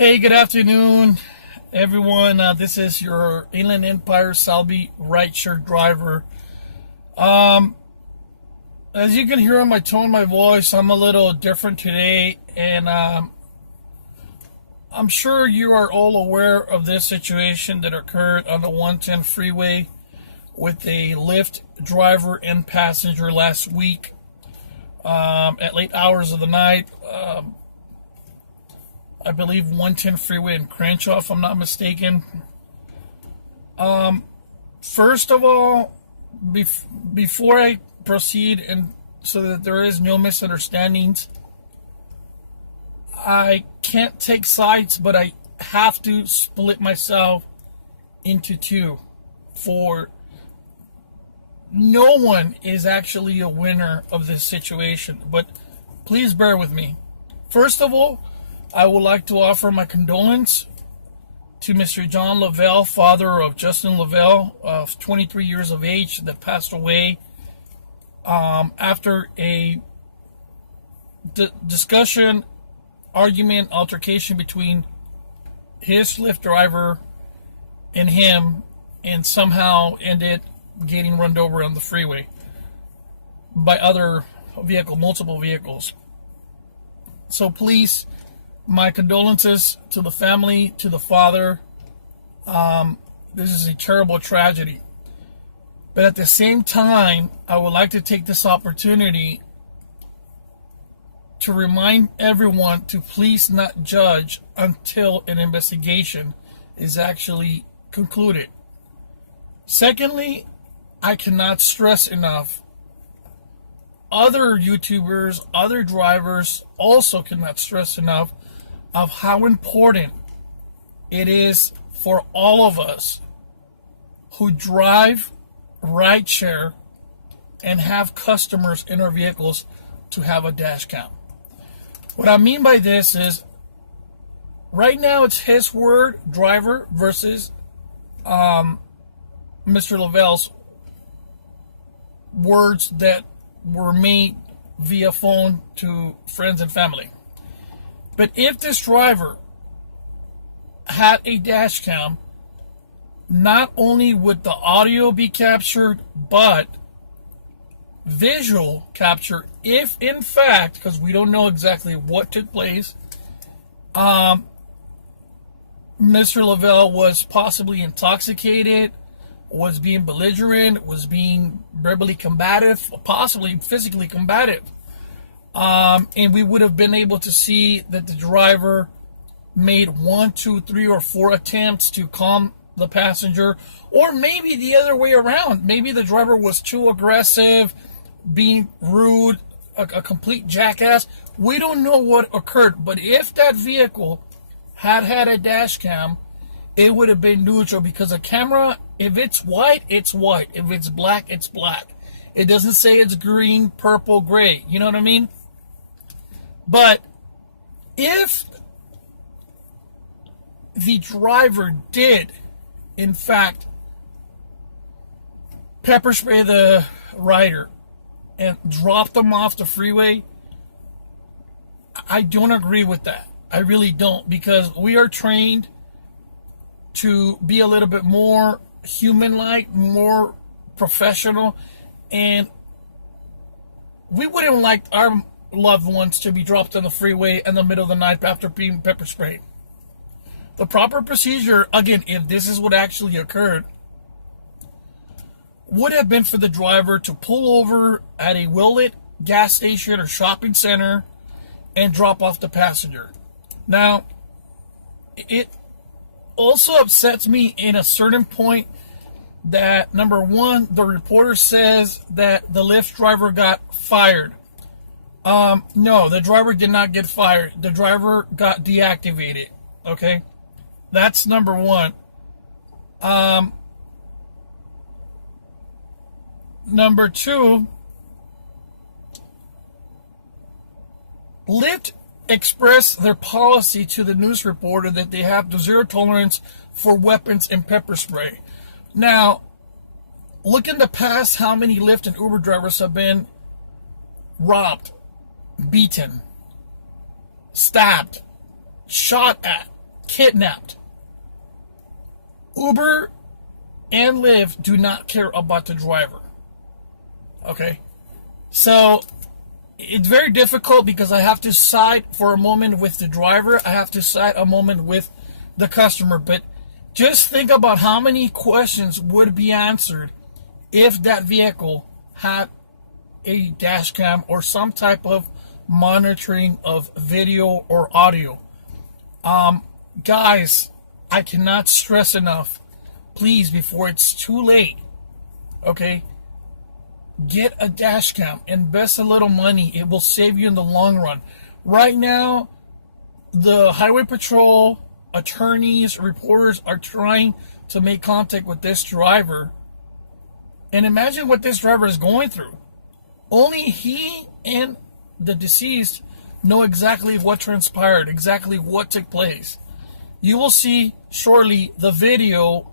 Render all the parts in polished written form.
Hey, good afternoon, everyone. This is your Inland Empire Salvi Rideshare driver. Um, as you can hear on my tone, of my voice, I'm a little different today, and I'm sure you are all aware of this situation that occurred on the 110 freeway with a Lyft driver and passenger last week at late hours of the night. I believe 110 freeway in Crenshaw, if I'm not mistaken. First of all, before I proceed, and so that there is no misunderstandings, I can't take sides, but I have to split myself into two. For no one is actually a winner of this situation, but please bear with me. First of all, I would like to offer my condolence to Mr. John Lavelle, father of Justin Lavelle, of 23 years of age, that passed away after a discussion, argument, altercation between his Lyft driver and him, and somehow ended getting run over on the freeway by other multiple vehicles. So please, my condolences to the family, to the father. This is a terrible tragedy. But at the same time, I would like to take this opportunity to remind everyone to please not judge until an investigation is actually concluded. Secondly, I cannot stress enough, other YouTubers, other drivers also cannot stress enough of how important it is for all of us who drive rideshare and have customers in our vehicles to have a dash cam. What I mean by this is, right now it's his word, driver, versus Mr. Lavelle's words that were made via phone to friends and family. But if this driver had a dash cam, not only would the audio be captured, but visual capture, if in fact, because we don't know exactly what took place, Mr. Lavelle was possibly intoxicated, was being belligerent, was being verbally combative, possibly physically combative. And we would have been able to see that the driver made 1, 2, 3, or 4 attempts to calm the passenger, or maybe the other way around. Maybe the driver was too aggressive, being rude, a complete jackass. We don't know what occurred, but if that vehicle had a dash cam, it would have been neutral, because a camera, if it's white, it's white. If it's black, it's black. It doesn't say it's green, purple, gray. You know what I mean? But if the driver did, in fact, pepper spray the rider and drop them off the freeway, I don't agree with that. I really don't, because we are trained to be a little bit more human-like, more professional, and we wouldn't like our loved ones to be dropped on the freeway in the middle of the night after being pepper sprayed. The proper procedure, again, if this is what actually occurred, would have been for the driver to pull over at a well-lit gas station or shopping center and drop off the passenger. Now, it also upsets me in a certain point that, number one, the reporter says that the Lyft driver got fired. No, the driver did not get fired. The driver got deactivated. Okay? That's number one. Number two, Lyft expressed their policy to the news reporter that they have zero tolerance for weapons and pepper spray. Now, look in the past how many Lyft and Uber drivers have been robbed, beaten, stabbed, shot at, kidnapped. Uber and Lyft do not care about the driver. Okay? So, it's very difficult because I have to side for a moment with the driver. I have to side a moment with the customer. But just think about how many questions would be answered if that vehicle had a dash cam or some type of monitoring of video or audio. Guys, I cannot stress enough, please, before it's too late, okay, get a dash cam, invest a little money. It will save you in the long run. Right now, the highway patrol, attorneys, reporters are trying to make contact with this driver. And imagine what this driver is going through. Only he and the deceased know exactly what transpired, exactly what took place. You will see shortly the video,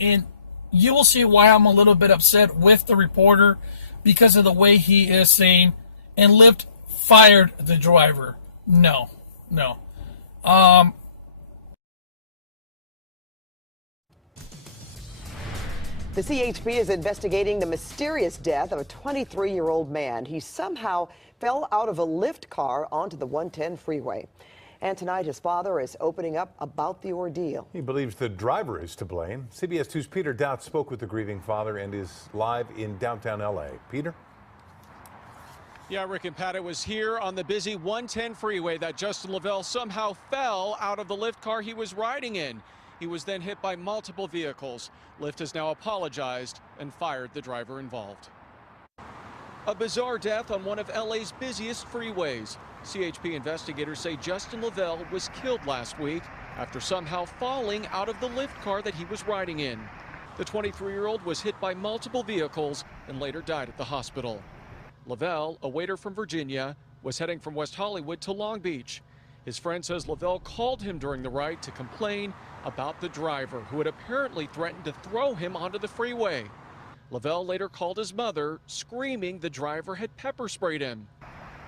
and you will see why I'm a little bit upset with the reporter because of the way he is saying, and Lyft fired the driver. No. The CHP is investigating the mysterious death of a 23-year-old man. He somehow fell out of a Lyft car onto the 110 freeway. And tonight, his father is opening up about the ordeal. He believes the driver is to blame. CBS 2's Peter Doubt spoke with the grieving father and is live in downtown L.A. Peter? Yeah, Rick and Pat, it was here on the busy 110 freeway that Justin Lavelle somehow fell out of the Lyft car he was riding in. He was then hit by multiple vehicles. Lyft has now apologized and fired the driver involved. A bizarre death on one of LA's busiest freeways. CHP investigators say Justin Lavelle was killed last week after somehow falling out of the Lyft car that he was riding in. The 23-year-old was hit by multiple vehicles and later died at the hospital. Lavelle, a waiter from Virginia, was heading from West Hollywood to Long Beach. His friend says Lavelle called him during the ride to complain about the driver, who had apparently threatened to throw him onto the freeway. Lavelle later called his mother, screaming the driver had pepper sprayed him.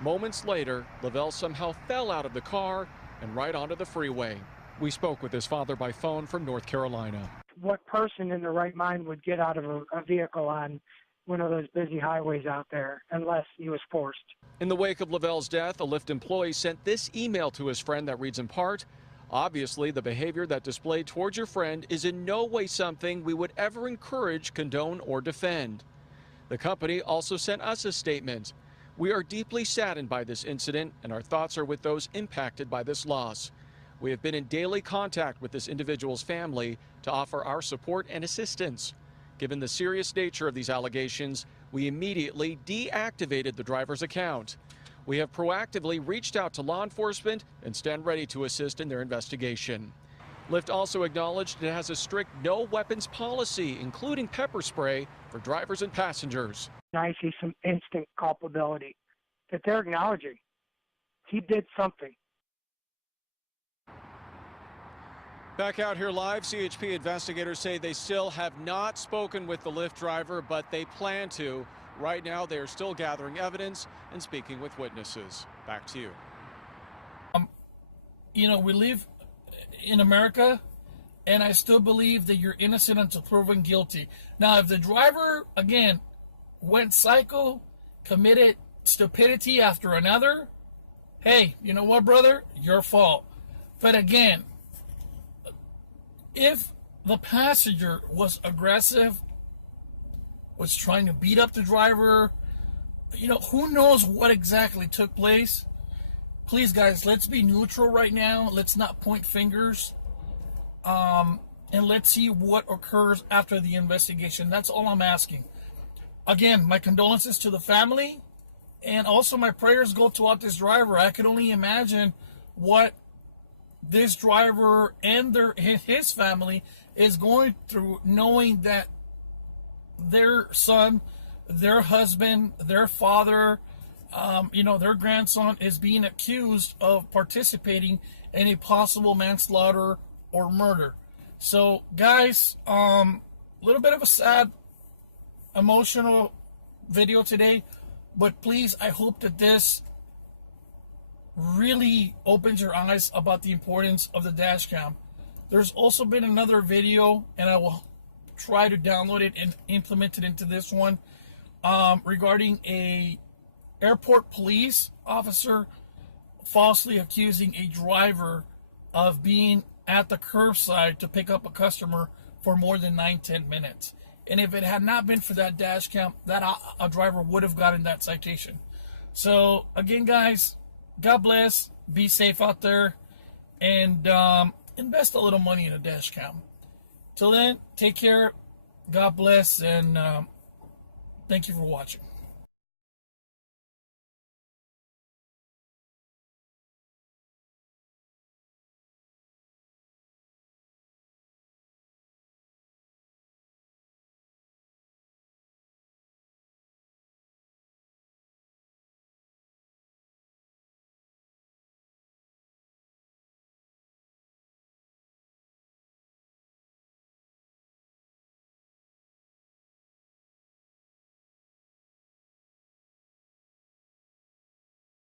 Moments later, Lavelle somehow fell out of the car and right onto the freeway. We spoke with his father by phone from North Carolina. What person in their right mind would get out of a vehicle on one of those busy highways out there unless he was forced? In the wake of Lavelle's death, a Lyft employee sent this email to his friend that reads in part, "Obviously, the behavior that displayed towards your friend is in no way something we would ever encourage, condone, or defend." The company also sent us a statement. "We are deeply saddened by this incident, and our thoughts are with those impacted by this loss. We have been in daily contact with this individual's family to offer our support and assistance. Given the serious nature of these allegations, we immediately deactivated the driver's account. We have proactively reached out to law enforcement and stand ready to assist in their investigation." Lyft also acknowledged it has a strict no weapons policy, including pepper spray for drivers and passengers. I see some instant culpability that they're acknowledging. He did something. Back out here live, CHP investigators say they still have not spoken with the Lyft driver, but they plan to. Right now, they are still gathering evidence and speaking with witnesses. Back to you. We live in America, and I still believe that you're innocent until proven guilty. Now, if the driver, again, went psycho, committed stupidity after another, hey, you know what, brother? Your fault. But again, if the passenger was aggressive, was trying to beat up the driver, who knows what exactly took place. Please, guys, let's be neutral right now. Let's not point fingers. And let's see what occurs after the investigation. That's all I'm asking. Again, my condolences to the family, and also my prayers go toward this driver. I could only imagine what this driver and his family is going through, knowing that their son, their husband, their father, their grandson is being accused of participating in a possible manslaughter or murder. So, guys, a little bit of a sad, emotional video today, but please, I hope that this really opens your eyes about the importance of the dash cam. There's also been another video, and I will try to download it and implement it into this one, regarding a airport police officer falsely accusing a driver of being at the curbside to pick up a customer for more than 9-10 minutes. And if it had not been for that dash cam, that a driver would have gotten that citation. So again, guys, God bless, be safe out there, and invest a little money in a dash cam. Till then, take care, God bless, and thank you for watching.